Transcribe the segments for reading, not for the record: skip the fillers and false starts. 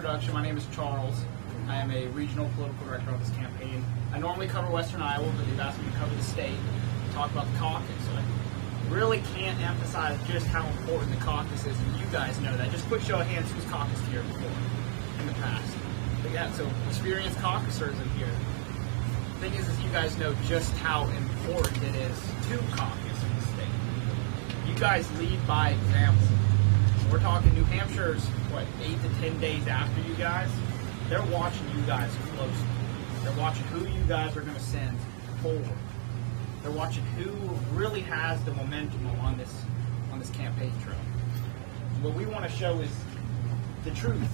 introduction, my name is Charles. I am a regional political director of this campaign. I normally cover Western Iowa, but they've asked me to cover the state, talk about the caucus. So I really can't emphasize just how important the caucus is, and you guys know that. Just quick show of hands, who's caucused here before, in the past? But yeah, so experienced caucusers in here. The thing is you guys know just how important it is to caucus in the state. You guys lead by example. We're talking New Hampshire's, 8 to 10 days after you guys. They're watching you guys closely. They're watching who you guys are going to send forward. They're watching who really has the momentum on this campaign trail. What we want to show is the truth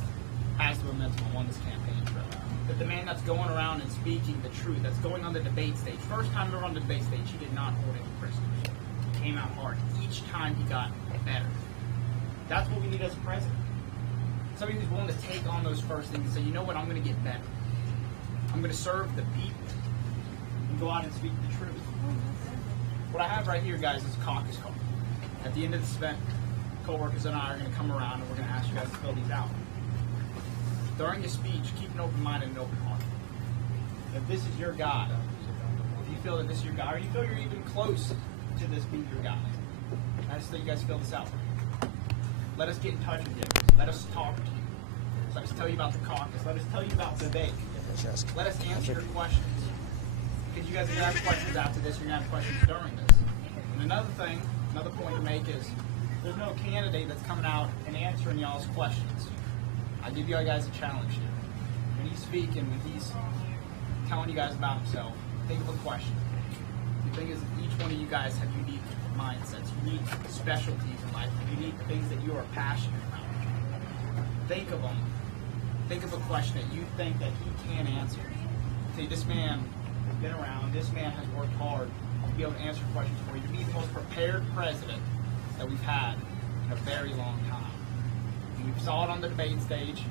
has the momentum on this campaign trail. That the man that's going around and speaking the truth, that's going on the debate stage. First time ever on the debate stage, he did not hold any prisoners. He came out hard. Each time he got better. That's what we need as a president. Somebody who's willing to take on those first things and say, you know what, I'm going to get better. I'm going to serve the people and go out and speak the truth. What I have right here, guys, is a caucus card. At the end of this event, co-workers and I are going to come around and we're going to ask you guys to fill these out. During your speech, keep an open mind and an open heart. If this is your God, if you feel that this is your God, or you feel you're even close to this being your God, I just let you guys fill this out. Let us get in touch with you. Let us talk to you. Let us tell you about the caucus. Let us tell you about Vivek. Let us answer your questions. Because you guys are going to have questions after this, you're going to have questions during this. And another point to make is, there's no candidate that's coming out and answering y'all's questions. I give you guys a challenge here. When he's speaking, when he's telling you guys about himself, think of a question. The thing is, each one of you guys have unique mindsets, unique specialties in life, unique things that you are passionate about. Think of them. Think of a question that you think that he can answer. Say, this man has been around, this man has worked hard to be able to answer questions for you, to be the most prepared president that we've had in a very long time. And we saw it on the debate stage,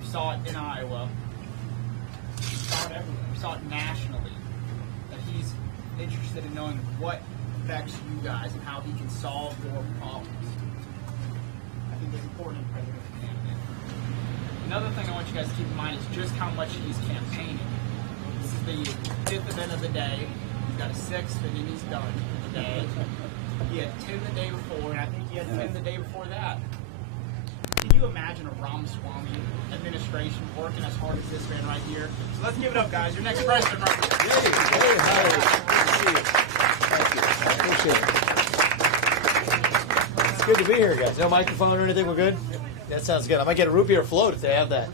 we saw it in Iowa, we saw it everywhere, we saw it nationally, that he's interested in knowing what affects you guys and how he can solve your problems. I think that's important in president candidate. Another thing I want you guys to keep in mind is just how much he's campaigning. This is the 5th event of the day. He's got a 6th, and then he's done for the day. He had 10 the day before, and I think he had 10 the day before that. Can you imagine a Ramaswamy administration working as hard as this man right here? So let's give it up, guys. Your next president right here. It's good to be here, guys. No microphone or anything? We're good? That sounds good. I might get a root beer float if they have that.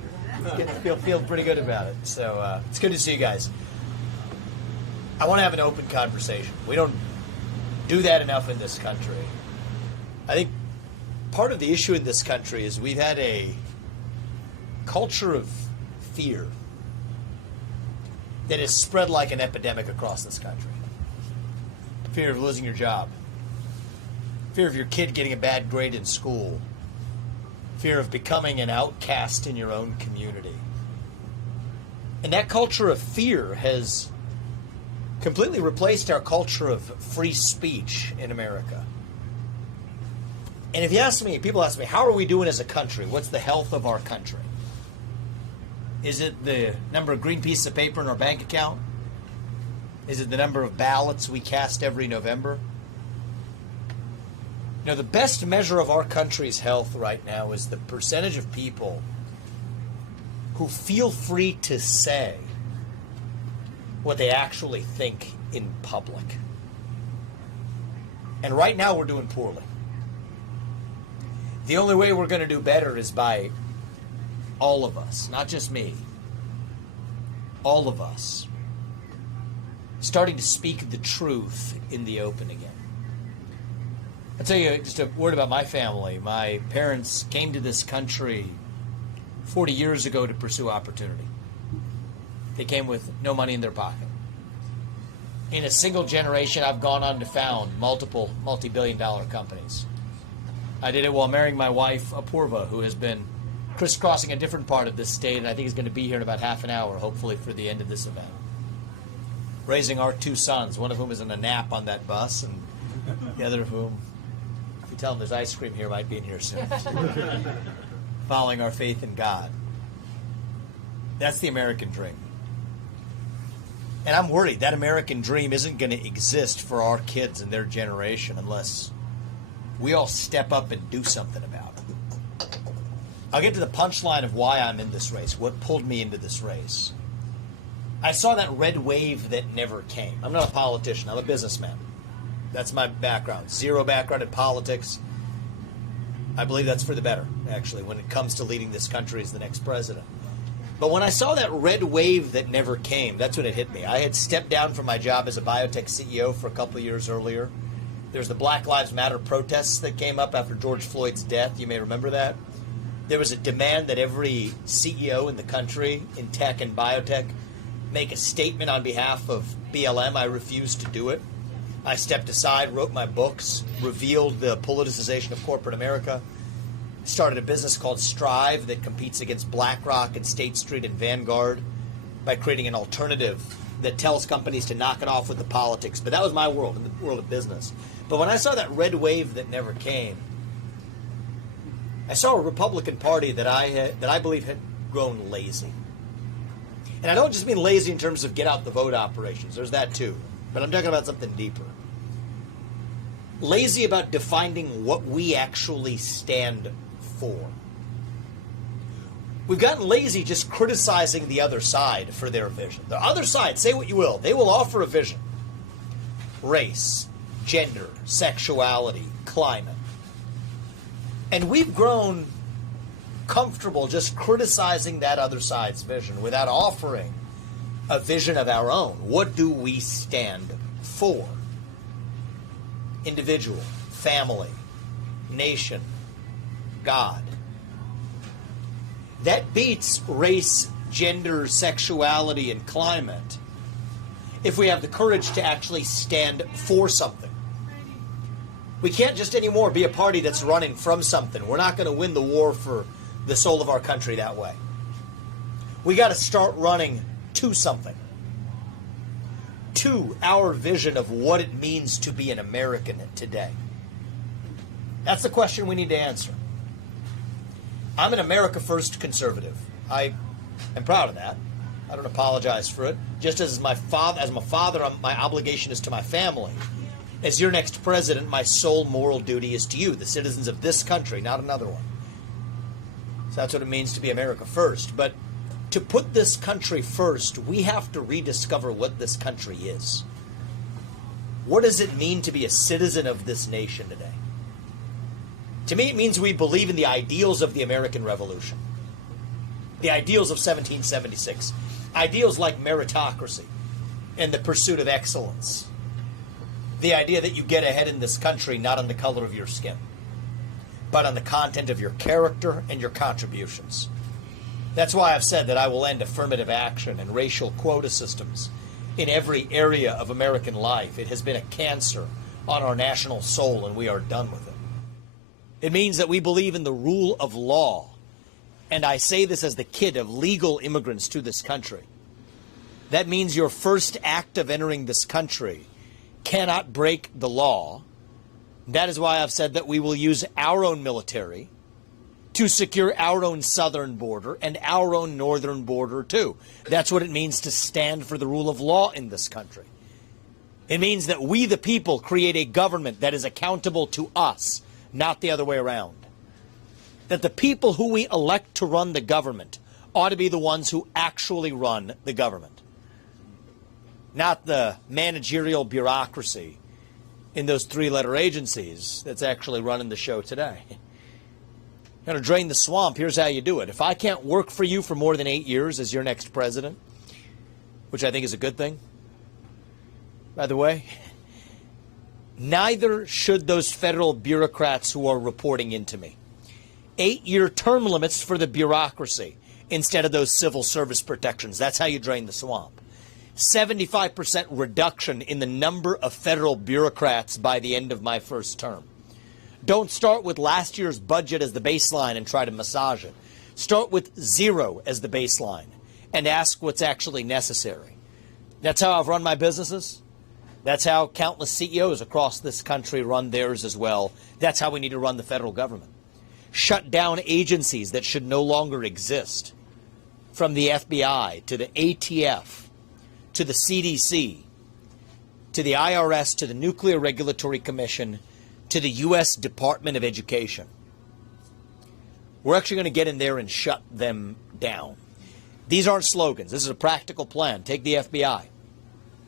Feel pretty good about it. So it's good to see you guys. I want to have an open conversation. We don't do that enough in this country. I think part of the issue in this country is we've had a culture of fear that has spread like an epidemic across this country. Fear of losing your job. Fear of your kid getting a bad grade in school. Fear of becoming an outcast in your own community. And that culture of fear has completely replaced our culture of free speech in America. And if you ask me, people ask me, how are we doing as a country? What's the health of our country? Is it the number of green pieces of paper in our bank account? Is it the number of ballots we cast every November? You know, the best measure of our country's health right now is the percentage of people who feel free to say what they actually think in public. And right now we're doing poorly. The only way we're going to do better is by all of us, not just me, all of us, starting to speak the truth in the open again. I'll tell you just a word about my family. My parents came to this country 40 years ago to pursue opportunity. They came with no money in their pocket. In a single generation, I've gone on to found multiple multi-billion-dollar companies. I did it while marrying my wife, Apurva, who has been crisscrossing a different part of this state, and I think is going to be here in about half an hour, hopefully, for the end of this event. Raising our 2 sons, one of whom is in a nap on that bus, and the other of whom, if you tell them there's ice cream here, might be in here soon. Following our faith in God. That's the American dream. And I'm worried that American dream isn't going to exist for our kids and their generation unless we all step up and do something about it. I'll get to the punchline of why I'm in this race, what pulled me into this race. I saw that red wave that never came. I'm not a politician. I'm a businessman. That's my background. Zero background in politics. I believe that's for the better, actually, when it comes to leading this country as the next president. But when I saw that red wave that never came, that's when it hit me. I had stepped down from my job as a biotech CEO for a couple of years earlier. There's the Black Lives Matter protests that came up after George Floyd's death. You may remember that. There was a demand that every CEO in the country in tech and biotech make a statement on behalf of BLM. I refused to do it. I stepped aside, wrote my books, revealed the politicization of corporate America, started a business called Strive that competes against BlackRock and State Street and Vanguard by creating an alternative that tells companies to knock it off with the politics. But that was my world, in the world of business. But when I saw that red wave that never came, I saw a Republican Party that I believe had grown lazy. And I don't just mean lazy in terms of get out the vote operations. There's that too. But I'm talking about something deeper. Lazy about defining what we actually stand for. We've gotten lazy just criticizing the other side for their vision. The other side, say what you will, they will offer a vision. Race, gender, sexuality, climate. And we've grown comfortable just criticizing that other side's vision without offering a vision of our own. What do we stand for? Individual, family, nation, God. That beats race, gender, sexuality, and climate if we have the courage to actually stand for something. We can't just anymore be a party that's running from something. We're not going to win the war for the soul of our country that way. We got to start running to something. To our vision of what it means to be an American today. That's the question we need to answer. I'm an America First conservative. I am proud of that. I don't apologize for it. Just as my father, my obligation is to my family. As your next president, my sole moral duty is to you, the citizens of this country, not another one. So that's what it means to be America First. But to put this country first, we have to rediscover what this country is. What does it mean to be a citizen of this nation today? To me, it means we believe in the ideals of the American Revolution. The ideals of 1776. Ideals like meritocracy and the pursuit of excellence. The idea that you get ahead in this country not on the color of your skin, but on the content of your character and your contributions. That's why I've said that I will end affirmative action and racial quota systems in every area of American life. It has been a cancer on our national soul, and we are done with it. It means that we believe in the rule of law. And I say this as the kid of legal immigrants to this country. That means your first act of entering this country cannot break the law. That is why I've said that we will use our own military to secure our own southern border and our own northern border too. That's what it means to stand for the rule of law in this country. It means that we, the people, create a government that is accountable to us, not the other way around. That the people who we elect to run the government ought to be the ones who actually run the government, not the managerial bureaucracy in those three-letter agencies that's actually running the show today. You're going to drain the swamp. Here's how you do it. If I can't work for you for more than 8 years as your next president, which I think is a good thing, by the way, neither should those federal bureaucrats who are reporting into me. 8-year term limits for the bureaucracy instead of those civil service protections. That's how you drain the swamp. 75% reduction in the number of federal bureaucrats by the end of my first term. Don't start with last year's budget as the baseline and try to massage it. Start with 0 as the baseline and ask what's actually necessary. That's how I've run my businesses. That's how countless CEOs across this country run theirs as well. That's how we need to run the federal government. Shut down agencies that should no longer exist. from the FBI to the ATF to the CDC to the IRS to the Nuclear Regulatory Commission to the U.S. Department of Education. We're actually going to get in there and shut them down. These aren't slogans. This is a practical plan. Take the FBI.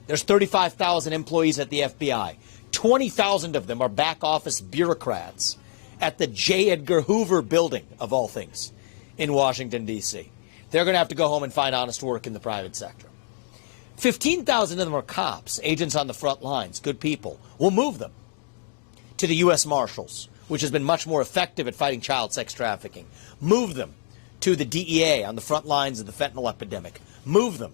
There's 35,000 employees at the FBI. 20,000 of them are back office bureaucrats at the J. Edgar Hoover building, of all things, in Washington, D.C. They're going to have to go home and find honest work in the private sector. 15,000 of them are cops, agents on the front lines, good people. We'll move them to the U.S. Marshals, which has been much more effective at fighting child sex trafficking. Move them to the DEA on the front lines of the fentanyl epidemic. Move them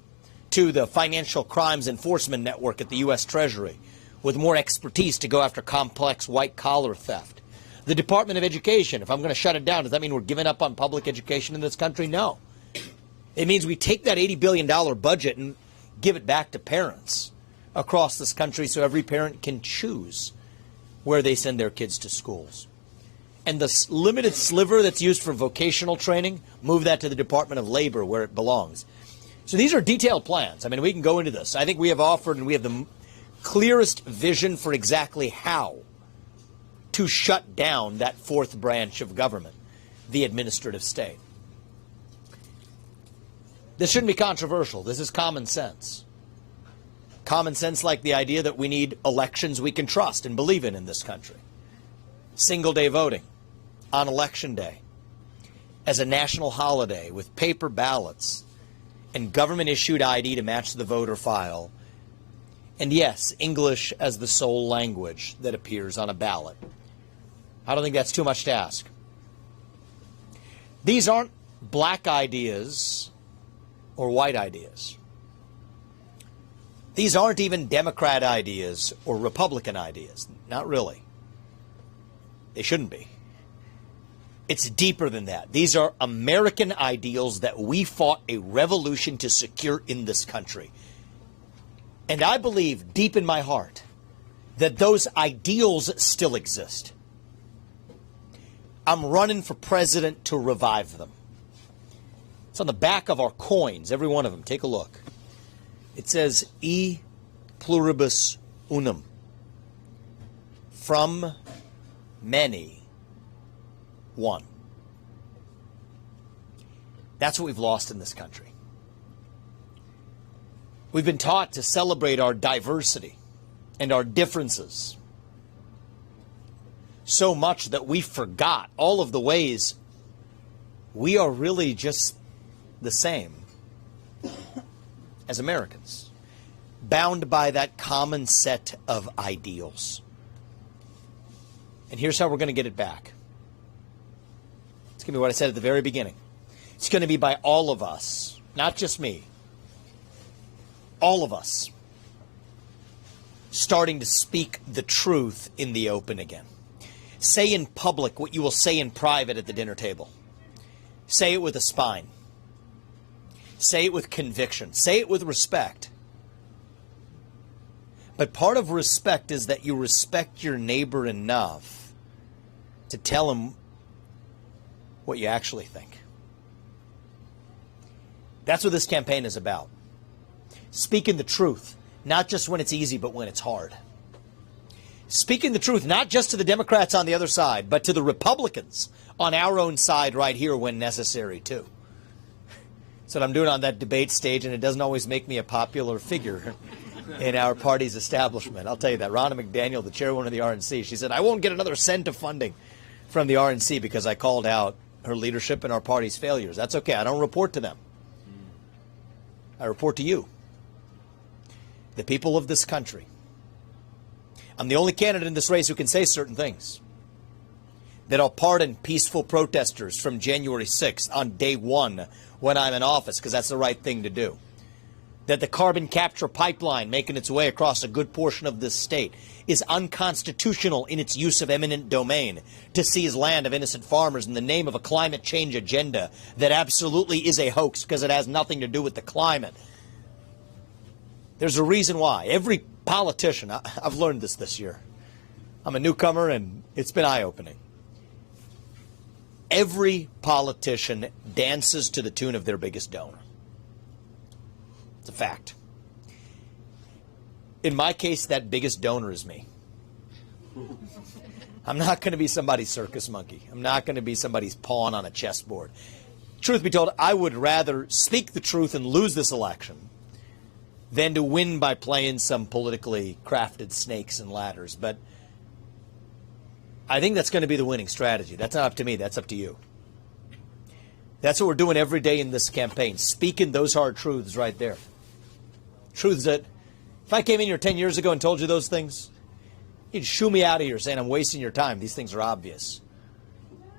to the Financial Crimes Enforcement Network at the U.S. Treasury with more expertise to go after complex white-collar theft. The Department of Education, if I'm going to shut it down, does that mean we're giving up on public education in this country? No. It means we take that $80 billion budget and give it back to parents across this country so every parent can choose where they send their kids to schools. And the limited sliver that's used for vocational training, move that to the Department of Labor where it belongs. So these are detailed plans. I mean, we can go into this. I think we have offered and we have the clearest vision for exactly how to shut down that fourth branch of government, the administrative state. This shouldn't be controversial. This is common sense. Common sense like the idea that we need elections we can trust and believe in this country. Single-day voting on Election Day as a national holiday with paper ballots and government-issued ID to match the voter file. And yes, English as the sole language that appears on a ballot. I don't think that's too much to ask. These aren't black ideas or white ideas. These aren't even Democrat ideas or Republican ideas. Not really. They shouldn't be. It's deeper than that. These are American ideals that we fought a revolution to secure in this country. And I believe deep in my heart that those ideals still exist. I'm running for president to revive them. It's on the back of our coins, every one of them. Take a look. It says, E pluribus unum. From many, one. That's what we've lost in this country. We've been taught to celebrate our diversity and our differences so much that we forgot all of the ways we are really just the same as Americans, bound by that common set of ideals. And here's how we're going to get it back. It's going to be what I said at the very beginning. It's going to be by all of us, not just me. All of us starting to speak the truth in the open again. Say in public what you will say in private at the dinner table. Say it with a spine. Say it with conviction. Say it with respect. But part of respect is that you respect your neighbor enough to tell him what you actually think. That's what this campaign is about. Speaking the truth, not just when it's easy, but when it's hard. Speaking the truth, not just to the Democrats on the other side, but to the Republicans on our own side right here when necessary, too. That's what I'm doing on that debate stage, and it doesn't always make me a popular figure in our party's establishment. I'll tell you that. Ronna McDaniel, the chairwoman of the RNC, she said, I won't get another cent of funding from the RNC because I called out her leadership and our party's failures. That's okay. I don't report to them. I report to you, the people of this country. I'm the only candidate in this race who can say certain things. That I'll pardon peaceful protesters from January 6th on day one when I'm in office, because that's the right thing to do. That the carbon capture pipeline making its way across a good portion of this state is unconstitutional in its use of eminent domain to seize land of innocent farmers in the name of a climate change agenda that absolutely is a hoax because it has nothing to do with the climate. There's a reason why. Every politician, I've learned this year. I'm a newcomer and it's been eye-opening. every politician dances to the tune of their biggest donor. It's a fact. In my case, that biggest donor is me. I'm not going to be somebody's circus monkey. I'm not going to be somebody's pawn on a chessboard. Truth be told, I would rather speak the truth and lose this election than to win by playing some politically crafted snakes and ladders. But I think that's going to be the winning strategy. That's not up to me. That's up to you. That's what we're doing every day in this campaign, speaking those hard truths right there. Truths that, if I came in here 10 years ago and told you those things, you'd shoo me out of here saying I'm wasting your time. These things are obvious.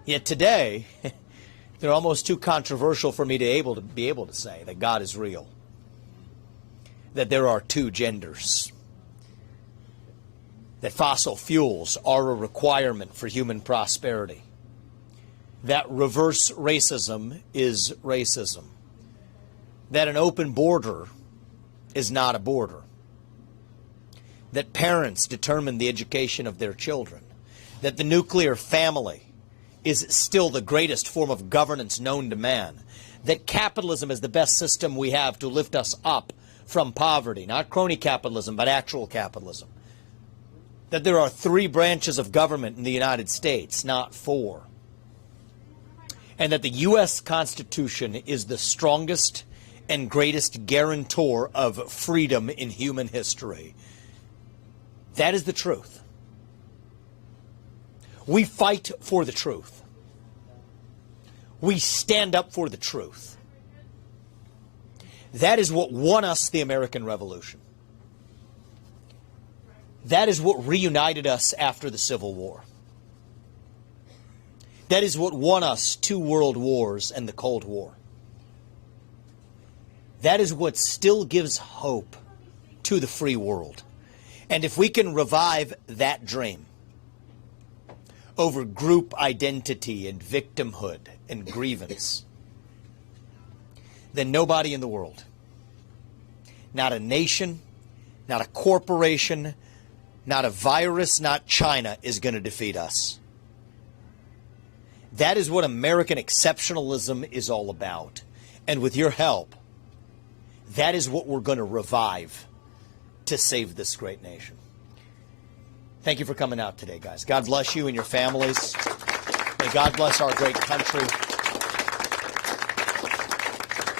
Yet today, they're almost too controversial for me to be able to say that God is real, that there are two genders, that fossil fuels are a requirement for human prosperity, that reverse racism is racism, that an open border is not a border, that parents determine the education of their children, that the nuclear family is still the greatest form of governance known to man, that capitalism is the best system we have to lift us up from poverty, not crony capitalism, but actual capitalism, that there are 3 branches of government in the United States, not 4, and that the U.S. Constitution is the strongest and greatest guarantor of freedom in human history. That is the truth. We fight for the truth. We stand up for the truth. That is what won us the American Revolution. That is what reunited us after the Civil War. That is what won us 2 world wars and the Cold War. That is what still gives hope to the free world. And if we can revive that dream over group identity and victimhood and grievance, then nobody in the world, not a nation, not a corporation, not a virus, not China, is going to defeat us. That is what American exceptionalism is all about. And with your help, that is what we're going to revive to save this great nation. Thank you for coming out today, guys. God bless you and your families. May God bless our great country.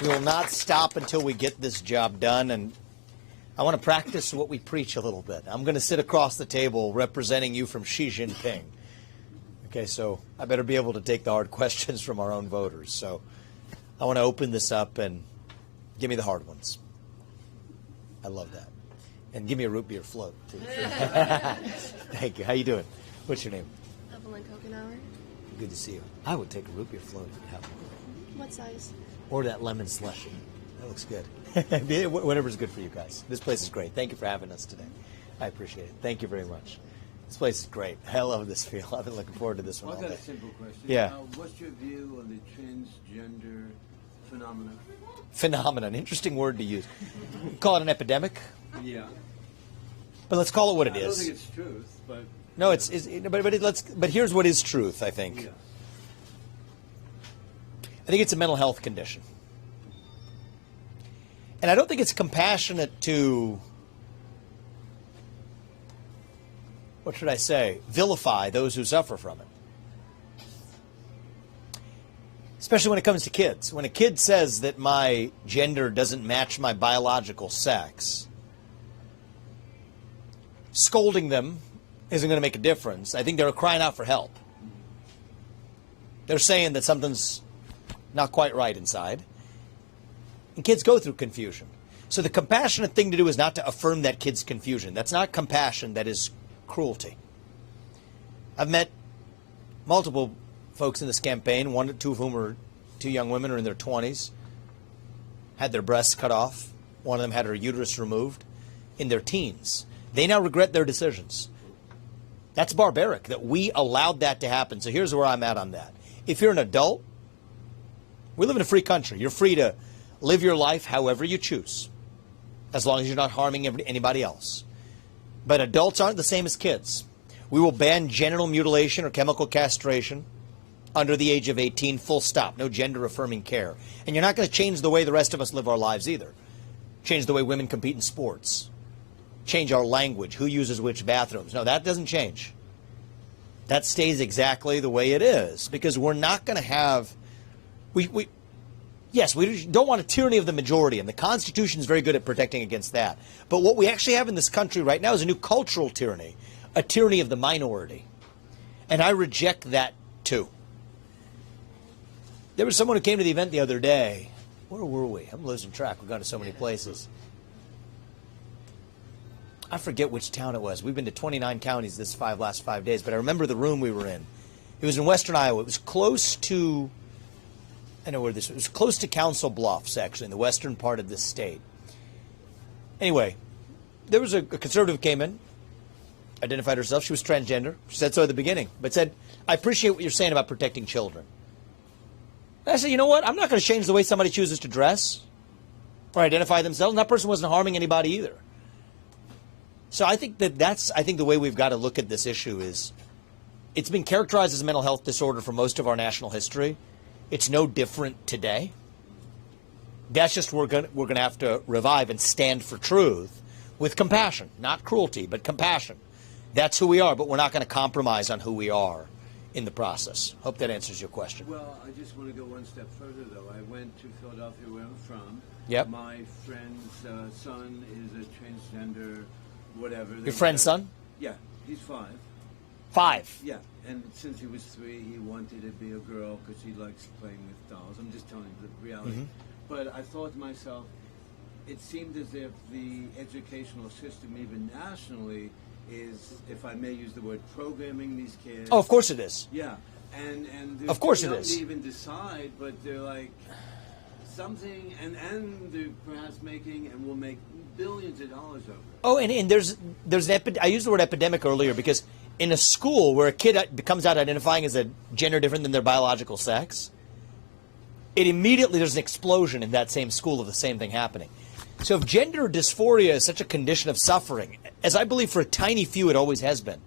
We will not stop until we get this job done, and I want to practice what we preach a little bit. I'm going to sit across the table representing you from Xi Jinping. Okay, so I better be able to take the hard questions from our own voters. So I want to open this up and give me the hard ones. I love that. And give me a root beer float, too. Thank you. How you doing? What's your name? Evelyn Kokenauer. Good to see you. I would take a root beer float if you have one. What size? Or that lemon slushy. That looks good. Whatever's good for you guys. This place is great. Thank you for having us today. I appreciate it. Thank you very much. This place is great. I love this field. I've been looking forward to this one all I've got day. a simple question. Yeah. What's your view on the transgender phenomenon? Phenomenon. Interesting word to use. Call it an epidemic. Yeah. But let's call it what it I don't is. think it's truth, but No, but here's what is truth, I think. yeah. I think it's a mental health condition. And I don't think it's compassionate to, what should I say, vilify those who suffer from it. Especially when it comes to kids. When a kid says that my gender doesn't match my biological sex, scolding them isn't going to make a difference. I think they're crying out for help. They're saying that something's not quite right inside. And kids go through confusion. So the compassionate thing to do is not to affirm that kid's confusion. That's not compassion, that is cruelty. I've met multiple folks in this campaign, 1 or 2 of whom are 2 young women are in their 20s, had their breasts cut off. One of them had her uterus removed in their teens. They now regret their decisions. That's barbaric that we allowed that to happen. So here's where I'm at on that. If you're an adult, we live in a free country. You're free to live your life however you choose, as long as you're not harming anybody else. But adults aren't the same as kids. We will ban genital mutilation or chemical castration under the age of 18, full stop. No gender-affirming care. And you're not going to change the way the rest of us live our lives either. Change the way women compete in sports. Change our language, who uses which bathrooms. No, that doesn't change. That stays exactly the way it is, because we're not going to have... Yes, we don't want a tyranny of the majority, and the Constitution is very good at protecting against that. But what we actually have in this country right now is a new cultural tyranny, a tyranny of the minority. And I reject that, too. There was someone who came to the event the other day. Where were we? I'm losing track. We've gone to so many places. I forget which town it was. We've been to 29 counties this last 5 days, but I remember the room we were in. It was in western Iowa. It was close to... I know where this was. It was close to Council Bluffs, actually, in the western part of this state. Anyway, there was a conservative who came in, identified herself. She was transgender. She said so at the beginning, but said, I appreciate what you're saying about protecting children. And I said, you know what? I'm not going to change the way somebody chooses to dress or identify themselves. And that person wasn't harming anybody either. So I think that's the way we've got to look at this issue is it's been characterized as a mental health disorder for most of our national history. It's no different today. That's just we're going to have to revive and stand for truth with compassion, not cruelty, but compassion. That's who we are, but we're not going to compromise on who we are in the process. Hope that answers your question. Well, I just want to go one step further, though. I went to Philadelphia, where I'm from. Yep. My friend's son is a transgender, whatever. Your friend's son? Yeah, he's 5. 5? Yeah, and since he was 3, he wanted to be a girl because he likes playing with dolls. I'm just telling you the reality. But I thought to myself, it seemed as if the educational system, even nationally, is, if I may use the word, programming these kids. Oh, of course it is. Yeah, and of course they it is. don't even decide, but they're like something, and they're perhaps making, and will make billions of dollars over it. Oh, and there's I used the word epidemic earlier because in a school where a kid comes out identifying as a gender different than their biological sex, it immediately there's an explosion in that same school of the same thing happening. So if gender dysphoria is such a condition of suffering, as I believe for a tiny few it always has been,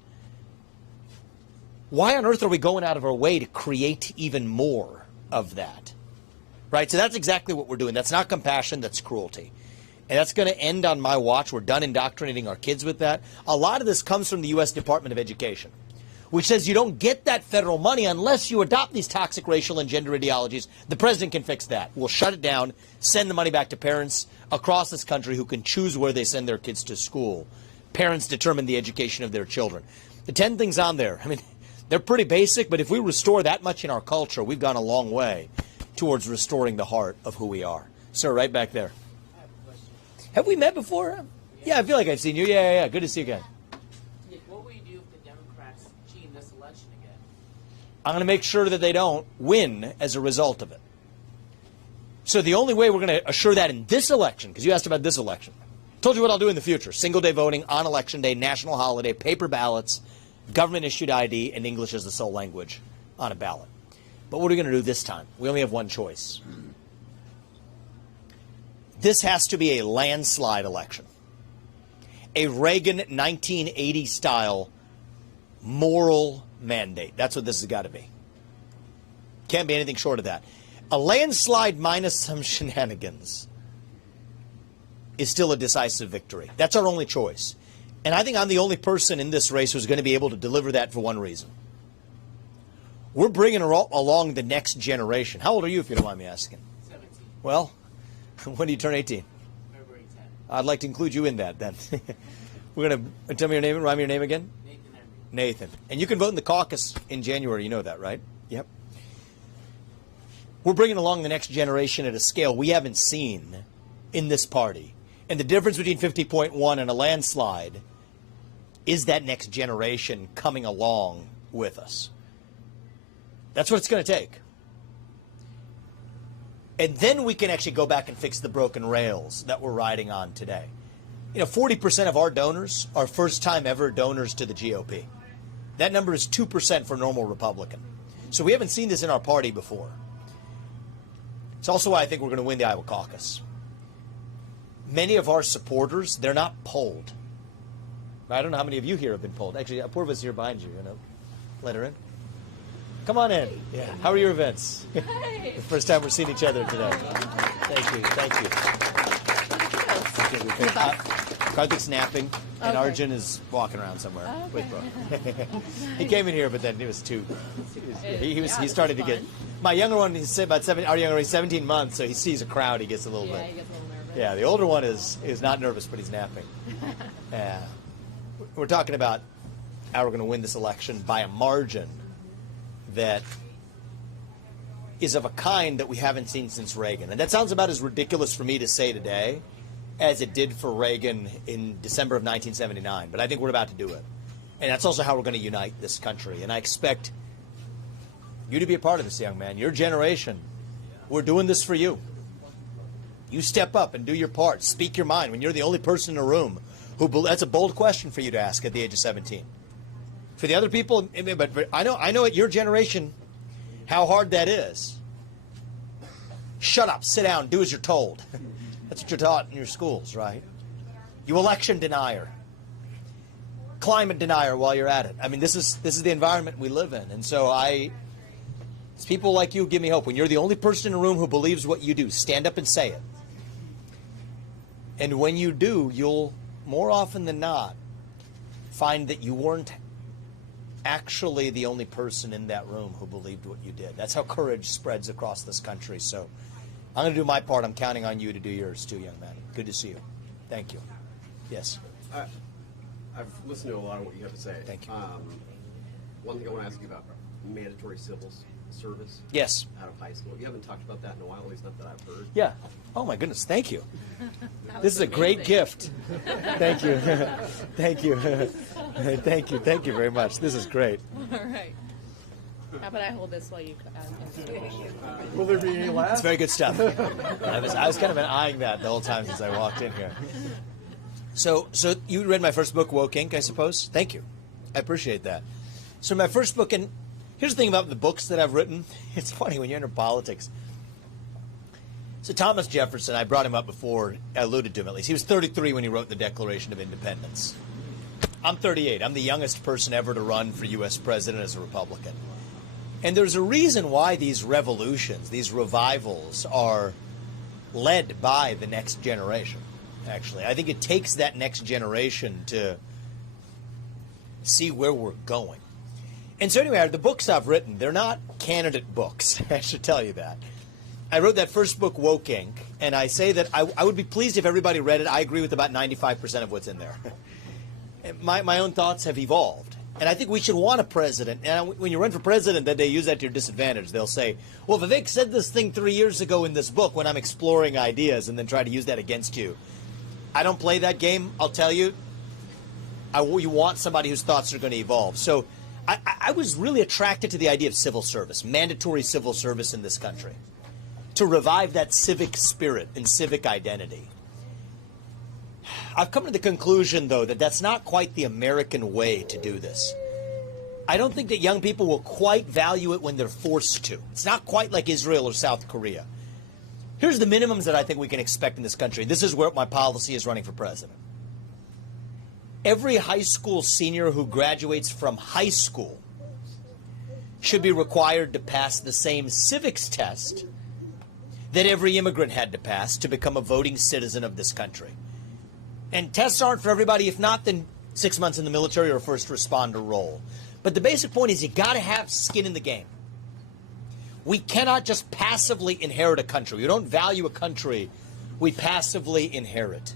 why on earth are we going out of our way to create even more of that? Right? So that's exactly what we're doing. That's not compassion, that's cruelty. And that's going to end on my watch. We're done indoctrinating our kids with that. A lot of this comes from the U.S. Department of Education, which says you don't get that federal money unless you adopt these toxic racial and gender ideologies. The president can fix that. We'll shut it down, send the money back to parents across this country who can choose where they send their kids to school. Parents determine the education of their children. The 10 things on there, I mean, they're pretty basic, but if we restore that much in our culture, we've gone a long way towards restoring the heart of who we are. Sir, right back there. Have we met before? Yeah, I feel like I've seen you. Yeah. Good to see you again. What will you do if the Democrats cheat this election again? I'm going to make sure that they don't win as a result of it. So the only way we're going to assure that in this election, because you asked about this election, told you what I'll do in the future. Single-day voting on Election Day, national holiday, paper ballots, government-issued ID, and English as the sole language on a ballot. But what are we going to do this time? We only have one choice. This has to be a landslide election. A Reagan 1980-style moral mandate. That's what this has got to be. Can't be anything short of that. A landslide minus some shenanigans is still a decisive victory. That's our only choice. And I think I'm the only person in this race who's going to be able to deliver that for one reason. We're bringing along the next generation. How old are you, if you don't mind me asking? 17. Well, when do you turn 18? February 10th. I'd like to include you in that, then. We're going to tell me your name, rhyme your name again? Nathan Henry. Nathan. And you can vote in the caucus in January. You know that, right? Yep. We're bringing along the next generation at a scale we haven't seen in this party. And the difference between 50.1 and a landslide is that next generation coming along with us. That's what it's going to take. And then we can actually go back and fix the broken rails that we're riding on today. You know, 40% of our donors are first-time ever donors to the GOP. That number is 2% for normal Republican. So we haven't seen this in our party before. It's also why I think we're going to win the Iowa caucus. Many of our supporters, they're not polled. I don't know how many of you here have been polled. Actually, Apurva's here behind you. Let her in. Come on in. Yeah. How are your events? Hi. The first time we're seeing each other today. Thank you. Thank you. Karthik's napping, and Okay. Arjun is walking around somewhere Okay. with Brooke. He came in here, but then it was too. He started to get. My younger one, he's about 7. Our younger one, he's 17 months, so he sees a crowd, he gets a little Yeah, bit. he gets a little nervous. Yeah, the older one is not nervous, but he's napping. We're talking about how we're going to win this election by a margin that is of a kind that we haven't seen since Reagan. And that sounds about as ridiculous for me to say today as it did for Reagan in December of 1979. But I think we're about to do it. And that's also how we're going to unite this country. And I expect you to be a part of this, young man. Your generation, we're doing this for you. You step up and do your part. Speak your mind when you're the only person in a room that's a bold question for you to ask at the age of 17. For the other people, but I know at your generation how hard that is. Shut up, sit down, do as you're told. That's what you're taught in your schools, right? You election denier. Climate denier while you're at it. I mean, this is the environment we live in. And so it's people like you who give me hope. When you're the only person in a room who believes what you do, stand up and say it. And when you do, you'll more often than not find that you weren't actually the only person in that room who believed what you did. That's how courage spreads across this country. So I'm going to do my part. I'm counting on you to do yours too, young man. Good to see you. Thank you. Yes. I've listened to a lot of what you have to say. Thank you. One thing I want to ask you about mandatory civil service. Yes. Out of high school. You haven't talked about that in a while, at least not that I've heard. Yeah. Oh my goodness. Thank you. That This was is a great amazing. gift. Thank you. Thank you. Thank you. Thank you very much. This is great. All right. How about I hold this while you? Will there be any It's laughs? very good stuff. I was kind of eyeing that the whole time since I walked in here. So you read my first book, Woke Inc., I suppose? Thank you. I appreciate that. So my first book, and here's the thing about the books that I've written. It's funny when you enter politics. So Thomas Jefferson, I brought him up before, I alluded to him at least. He was 33 when he wrote the Declaration of Independence. I'm 38. I'm the youngest person ever to run for U.S. president as a Republican. And there's a reason why these revolutions, these revivals, are led by the next generation, actually. I think it takes that next generation to see where we're going. And so anyway, the books I've written, they're not candidate books. I should tell you that. I wrote that first book, Woke Inc., and I say that I would be pleased if everybody read it. I agree with about 95% of what's in there. My own thoughts have evolved. And I think we should want a president. And when you run for president, then they use that to your disadvantage. They'll say, well, Vivek said this thing 3 years ago in this book when I'm exploring ideas, and then try to use that against you. I don't play that game, I'll tell you. You want somebody whose thoughts are going to evolve. So I was really attracted to the idea of civil service, mandatory civil service in this country, to revive that civic spirit and civic identity. I've come to the conclusion, though, that that's not quite the American way to do this. I don't think that young people will quite value it when they're forced to. It's not quite like Israel or South Korea. Here's the minimums that I think we can expect in this country. This is where my policy is running for president. Every high school senior who graduates from high school should be required to pass the same civics test that every immigrant had to pass to become a voting citizen of this country. And tests aren't for everybody. If not, then 6 months in the military or a first responder role. But the basic point is you got to have skin in the game. We cannot just passively inherit a country. We don't value a country. We passively inherit.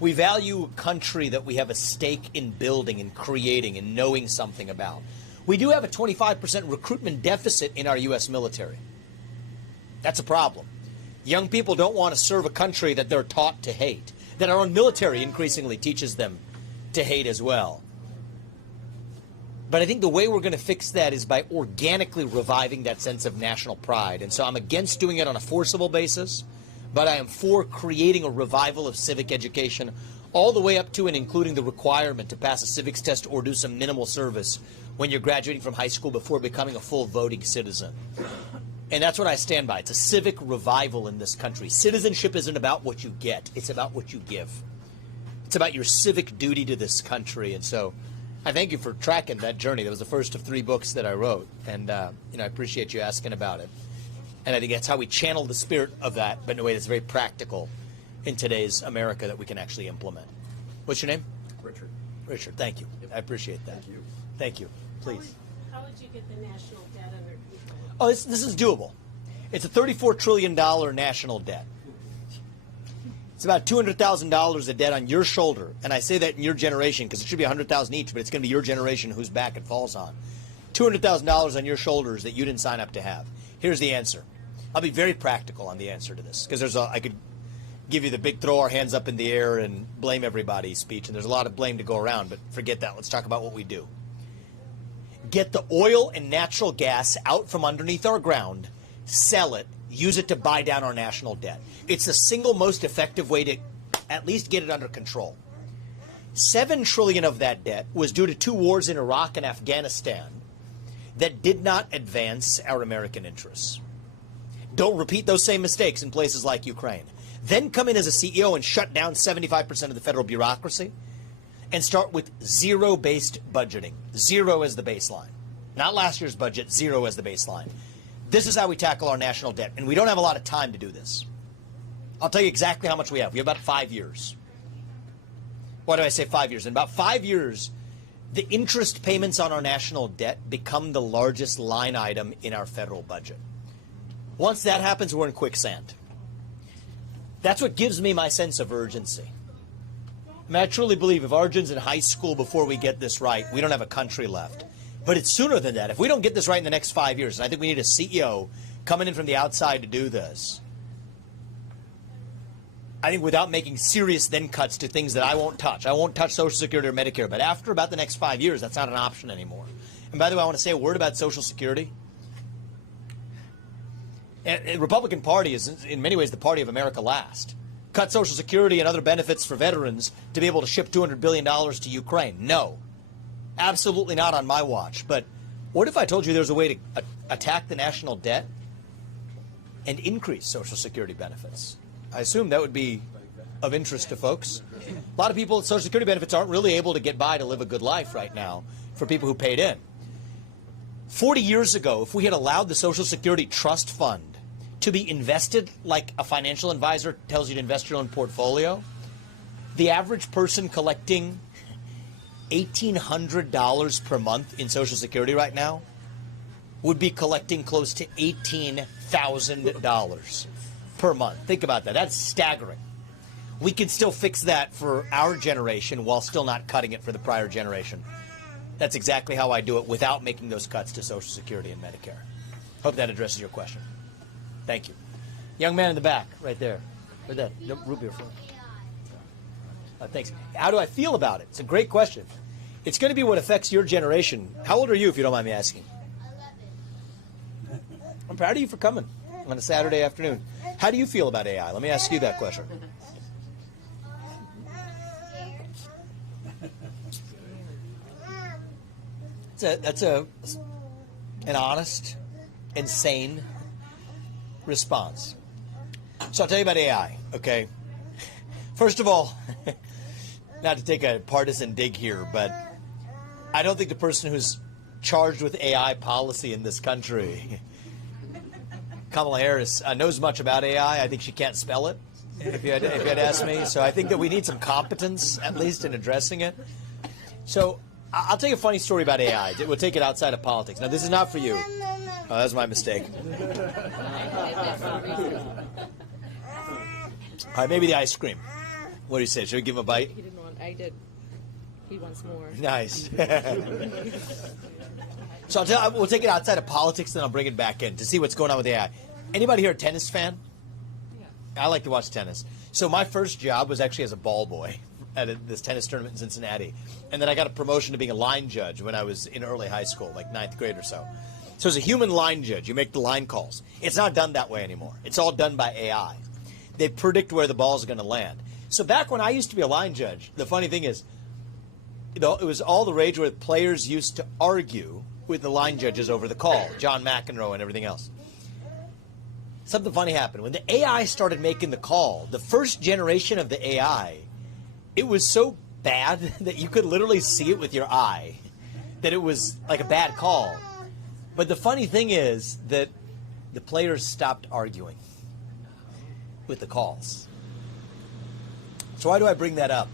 We value a country that we have a stake in building and creating and knowing something about. We do have a 25% recruitment deficit in our U.S. military. That's a problem. Young people don't want to serve a country that they're taught to hate, that our own military increasingly teaches them to hate as well. But I think the way we're going to fix that is by organically reviving that sense of national pride. And so I'm against doing it on a forcible basis, but I am for creating a revival of civic education all the way up to and including the requirement to pass a civics test or do some minimal service when you're graduating from high school before becoming a full voting citizen. And that's what I stand by. It's a civic revival in this country. Citizenship isn't about what you get. It's about what you give. It's about your civic duty to this country. And so I thank you for tracking that journey. That was the first of 3 books that I wrote, and I appreciate you asking about it. And I think that's how we channel the spirit of that, but in a way that's very practical in today's America that we can actually implement. What's your name? Richard. Richard, thank you. I appreciate that. Thank you. Thank you. Please. How would you get the national debt under control? Oh, this is doable. It's a $34 trillion national debt. It's about $200,000 of debt on your shoulder. And I say that in your generation because it should be $100,000 each, but it's going to be your generation whose back it falls on. $200,000 on your shoulders that you didn't sign up to have. Here's the answer. I'll be very practical on the answer to this because I could give you the big throw our hands up in the air and blame everybody speech, and there's a lot of blame to go around, but forget that. Let's talk about what we do. Get the oil and natural gas out from underneath our ground, sell it, use it to buy down our national debt. It's the single most effective way to at least get it under control. $7 trillion of that debt was due to 2 wars in Iraq and Afghanistan that did not advance our American interests. Don't repeat those same mistakes in places like Ukraine. Then come in as a CEO and shut down 75% of the federal bureaucracy and start with zero-based budgeting. 0 as the baseline. Not last year's budget, 0 as the baseline. This is how we tackle our national debt, and we don't have a lot of time to do this. I'll tell you exactly how much we have. We have about 5 years. Why do I say 5 years? In about 5 years, the interest payments on our national debt become the largest line item in our federal budget. Once that happens, we're in quicksand. That's what gives me my sense of urgency. I mean, I truly believe if Arjun's in high school before we get this right, we don't have a country left. But it's sooner than that. If we don't get this right in the next 5 years, and I think we need a CEO coming in from the outside to do this, I think without making serious then cuts to things that I won't touch. I won't touch Social Security or Medicare. But after about the next 5 years, that's not an option anymore. And by the way, I want to say a word about Social Security. And the Republican Party is, in many ways, the party of America last. Cut Social Security and other benefits for veterans to be able to ship $200 billion to Ukraine. No. Absolutely not on my watch. But what if I told you there's a way to attack the national debt and increase Social Security benefits? I assume that would be of interest to folks. A lot of people with Social Security benefits aren't really able to get by to live a good life right now for people who paid in. 40 years ago, if we had allowed the Social Security Trust Fund to be invested like a financial advisor tells you to invest your own portfolio, the average person collecting $1,800 per month in Social Security right now would be collecting close to $18,000 per month. Think about that. That's staggering. We can still fix that for our generation while still not cutting it for the prior generation. That's exactly how I do it without making those cuts to Social Security and Medicare. Hope that addresses your question. Thank you. Young man in the back, right there. Where'd that root beer from? Thanks. How do I feel about it? It's a great question. It's going to be what affects your generation. How old are you, if you don't mind me asking? 11. I'm proud of you for coming on a Saturday afternoon. How do you feel about AI? Let me ask you that question. That's an honest and sane response. So I'll tell you about AI, okay? First of all, not to take a partisan dig here, but I don't think the person who's charged with AI policy in this country, Kamala Harris, knows much about AI. I think she can't spell it, if you had asked me. So I think that we need some competence, at least, in addressing it. So I'll tell you a funny story about AI. We'll take it outside of politics. Now, this is not for you. Oh, that was my mistake. All right, maybe the ice cream. What do you say? Should we give him a bite? He didn't want. I did. He wants more. Nice. So we'll take it outside of politics, then I'll bring it back in to see what's going on with AI. Anybody here a tennis fan? Yeah. I like to watch tennis. So my first job was actually as a ball boy at this tennis tournament in Cincinnati. And then I got a promotion to being a line judge when I was in early high school, like 9th grade or so. So as a human line judge, you make the line calls. It's not done that way anymore. It's all done by AI. They predict where the ball's going to land. So back when I used to be a line judge, the funny thing is, it was all the rage where players used to argue with the line judges over the call, John McEnroe and everything else. Something funny happened. When the AI started making the call, the first generation of the AI, it was so bad that you could literally see it with your eye, that it was like a bad call. But the funny thing is that the players stopped arguing with the calls. So why do I bring that up?